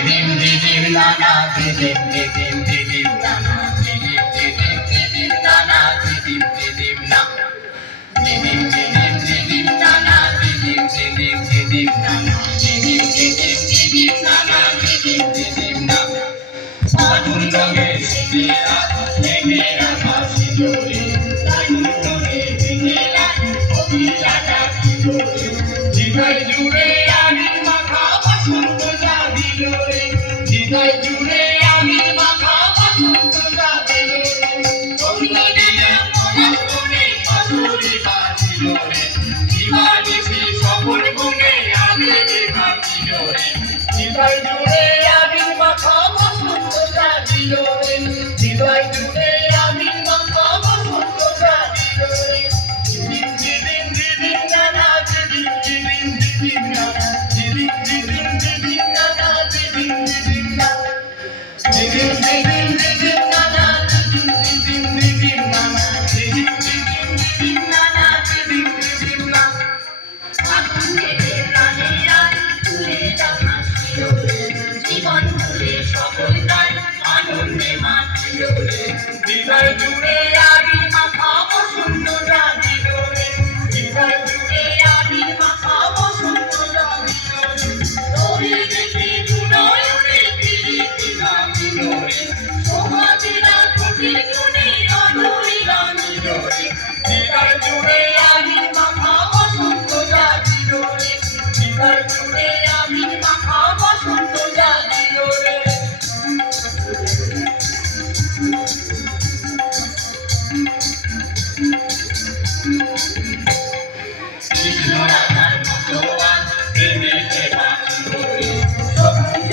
দিদিম দিদিম নানা দিদিম দিদিম দিদিম নানা দিদিম দিদিম দিদিম নানা দিদিম দিদিম না দিদিম দিদিম দিদিম নানা দিদিম দিদিম দিদিম নানা দিদিম দিদিম দিদিম নানা দিদিম দিদিম না আগুন রঙের সিঁড়িয়া মেঘে আকাশ জোরে আগুন রঙের সিঁড়িয়া কবিরাটা জোরে হৃদয় জুড়ে আবির মাখা বসন্ত জাগিল রে হৃদয় জুড়ে আবির মাখা বসন্ত জাগিল রে কবিরা মনের কোণে বাঁশরি বাজিল রে দিবানিশি সকল গুণে আবেগে ভাসিল রে হৃদয় জুড়ে আবির মাখা বসন্ত জাগিল রে হৃদয় জুড়ে আবির মাখা বসন্ত জাগিল রে দিদিম দিদিম দিদিম নানা দিদিম দিদিম দিদিম নানা দিদিম দিদিম দিদিম নানা দিদিম দিদিম নানা দিদিম দিদিম দিদিম নানা দিদিম দিদিম দিদিম নানা দিদিম দিদিম দিদিম নানা দিদিম দিদিম নানা আগুন থেকে প্রাণে আর তুলে যাওয়া ছিল রে জীবন জুড়ে সকল তার আনন্দে মাতিল রে হৃদয় জুড়ে আবির মাখা বসন্ত জাগিল রে হৃদয় জুড়ে আবির মাখা বসন্ত জাগিল রে তোরে দেখে দুনয়নে প্রীতি জাগিল রে সমাধিরা কোটির গুণে অধরি রামিল রে হৃদয় জুড়ে আবির মাখা বসন্ত জাগিল রে হৃদয় জুড়ে আবির মাখা বসন্ত জাগিল রে কৃষ্ণরাধার মতো আজ প্রেমেতে বাঁচিল রে সবুজ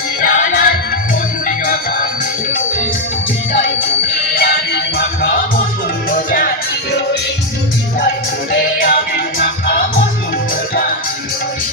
নিরালার মন্দিরা বাঁধিল রে হৃদয় জুড়ে আবির মাখা বসন্ত জাগিল রে হৃদয় জুড়ে আবির মাখা বসন্ত জাগিল রে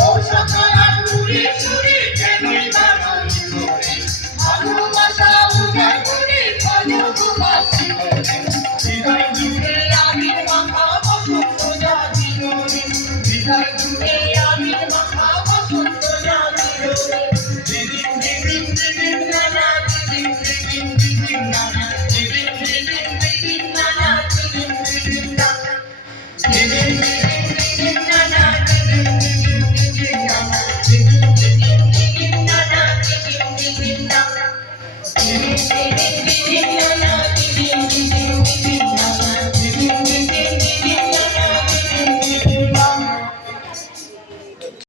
ও সকাল ঘুরে ঘুরে কেনই বাড়িল রে ভালোবাসা উজাড় করে ভালোবাসিল রে হৃদয় জুড়ে আবির মাখা বসন্ত জাগিল রে হৃদয় জুড়ে আবির মাখা বসন্ত জাগিল রে দিদিম দিদিম দিদিম নানা দিদিম দিদিম দিদিম নানা দিদিম দিদিম দিদিম নানা দিদিম দিদিম নানা দিদিম দিদিম দিদিম নানা দিদিম দিদিম দিদিম নানা দিদিম দিদিম দিদিম নানা দিদিম দিদিম নানা দিদিম দিদিম দিদিম নানা